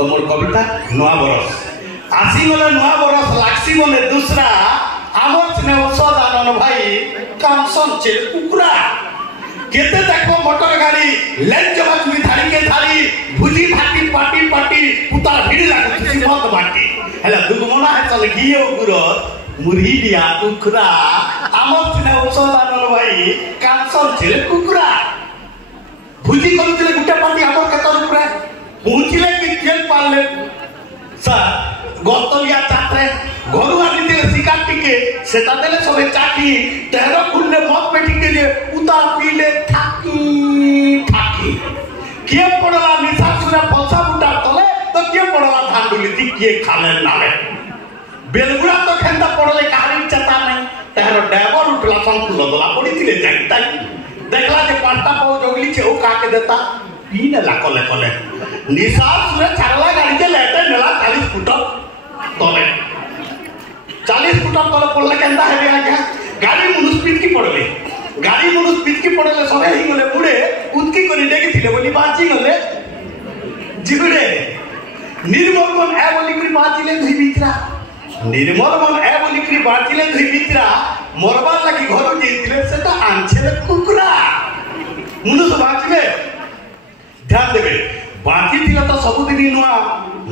तो मोर कविता नुआ बरस आसी गले नुआ बरस लागसी मने दूसरा आमर सिने औषध आनन भाई कामसन चे कुकुरा केते देखो मोटर गाड़ी लेन जहाज में धाड़ी के धाड़ी भुजी भाटी पाटी पाटी पुता भिड़ लागु सिमत बाटी हला दुगमना है चल गियो गुरो मुरही दिया कुकुरा आमर सिने औषध आनन भाई कामसन चे कुकुरा भुजी करथिले गुटा पाटी हमर कतर पुरा पहुंचिले कि जेल पाले सर गतलिया चात्रे घरु आनिते शिकार टिके सेटा देले सबे चाकी तेरो खुलले मत पेटी के लिए उतार पीले ठाकी ठाकी के पड़ला निशा सुरा फलसा बुटा तले तो के पड़ला धांडुली ती के खाले नाले बेलगुड़ा तो खेंदा पड़ले कारी चता नहीं तेरो डेबल उठला संकुल दला पड़ी थिले जाईता देखला जे पांटा पाओ जोगली छे ओ काके देता पीने ला कले कले निशा सुरा छारला गाड़ी के लेटे नेला 40 फुट तले 40 फुट तले पड़ले केंदा हेबे आज्ञा गाड़ी मुनु स्पीड की पड़ले गाड़ी मुनु स्पीड की पड़ले सबे ही गले मुड़े उतकी करी डेगी थिले बोली बाची गले जिगड़े निर्मल मन ए बोली करी बाचिले धई बितरा निर्मल मन ए बोली करी बाचिले धई बितरा मरबा लागी घर जेतिले सेटा आनछे कुकुरा मुनु सब बाचिबे ध्यान देबे बाकी थिला तो सब दिन नुआ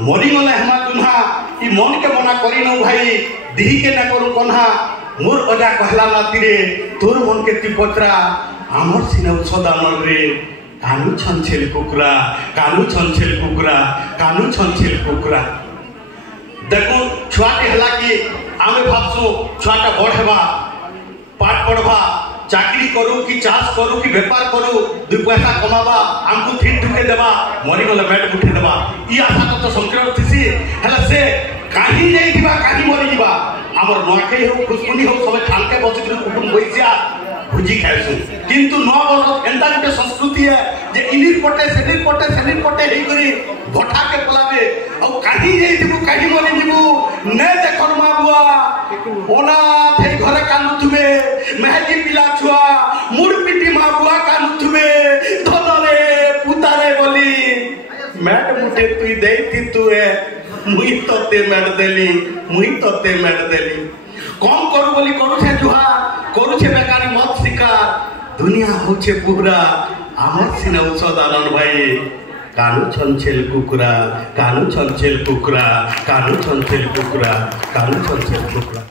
मरी गले हमा दुन्हा ई मन के मना करी न भाई दिही के ना करू कन्हा मोर अजा कहला नाती रे तोर मन के ती पत्रा आमर सिने औषध आनर रे कानु छनछेल कुकुरा कानु छनछेल कुकुरा कानु छनछेल कुकुरा देखो छुआटे हला कि आमे भाबसु छुआटा बढ़ेबा पाठ पढ़बा चाकरी करू कि चाष करू कि व्यापार करू दु पैसा कमाबा हमको फिर ढुके देबा मरी गले बेट उठे देबा ई आशा तो संकीर्ण थिसी हला से काही नहीं दिबा काही मरी दिबा हमर नोके हो खुशकुनी हो सब खालके बसिक कुटुंब बइसिया भुजी खाइसु किंतु न वर्ष एंता गुटे संस्कृति है जे इनिर पटे सेनिर पटे हेई करी भठा के पलाबे औ काही नहीं दिबु काही मरी दिबु ने देखन मा बुआ ओना थई घरे कानु तुमे मेहदी पिला छुआ मुड़ पिटी मा बुआ कानु तुमे धनरे पुतारे बोली मैट मुठे तुई देती तू है मुई तोते मैट देली कौन करू बोली करू छे जुहा करू छे बेकारी मत शिकार दुनिया होछे पूरा आमर सिने औषध आनन भाई कानु छनछेल कुकुरा कानु छनछेल कुकुरा कानु छनछेल कुकुरा कानु छनछेल कुकुरा।